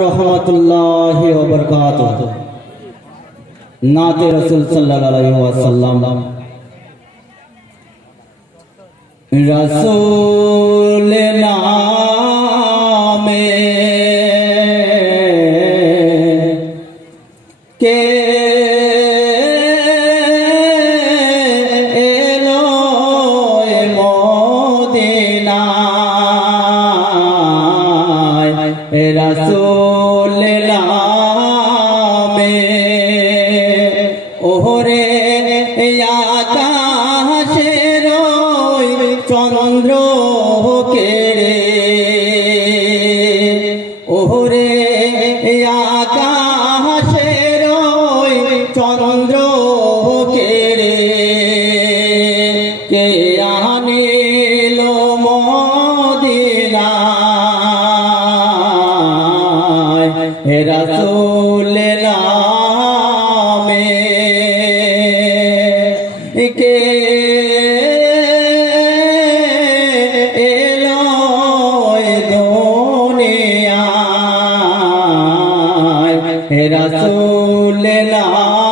রহমতুল্লাহ বরকাত নাতে রসুল সাল্লাম রসুল নীল মদিনায় হেরা চলে নামে কে হেরা চলে নামে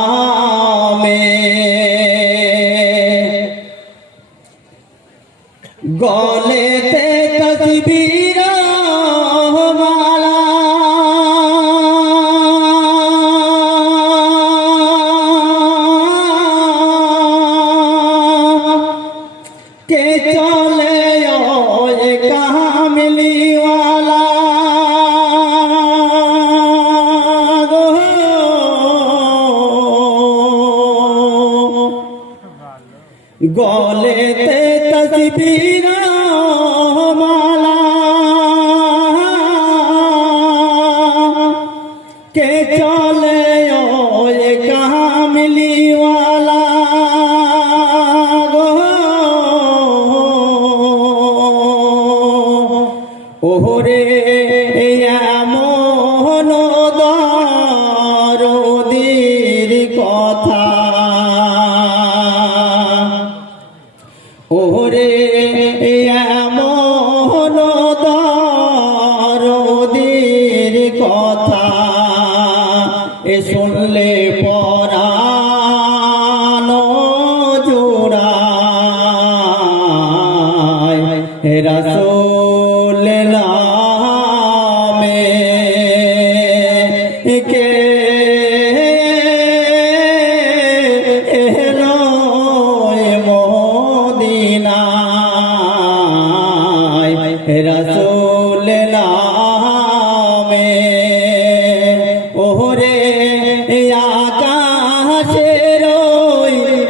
বিরহমালা কে চলে কামিলিওয়ালা গলেতে তসবিরা কে চলে ও কামলিওয়ালা ওহরে শুনলে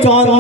on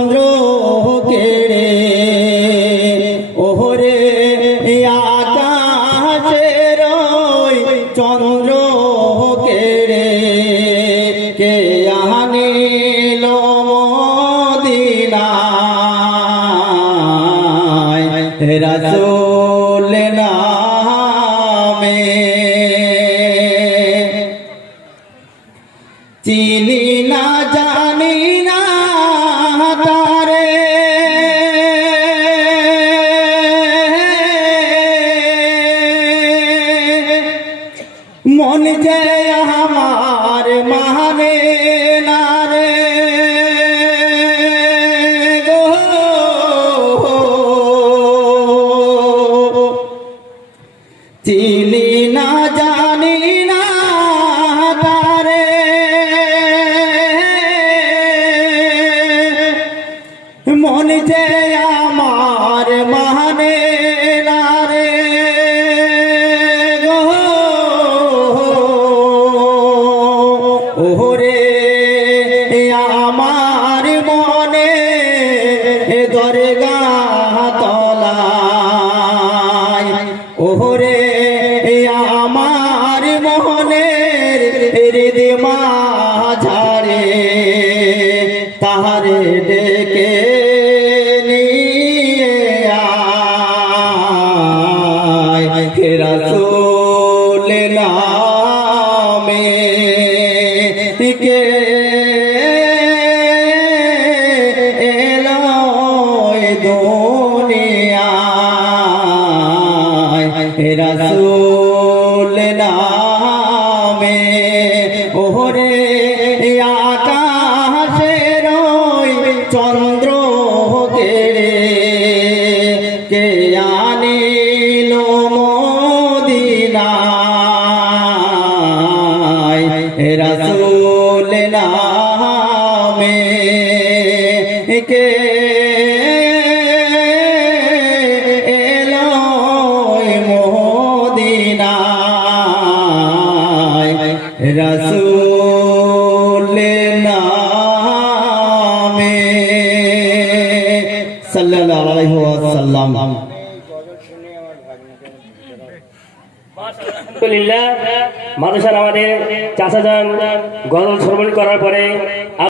করে রসুল নামে ওহরে আকাশের চন্দ্র তেরে কে আনিল মদিনায়? রসুল নামে কে আলাইহি মাদ্রাসার আমাদের চাষা যান গরম শ্রবণ করার পরে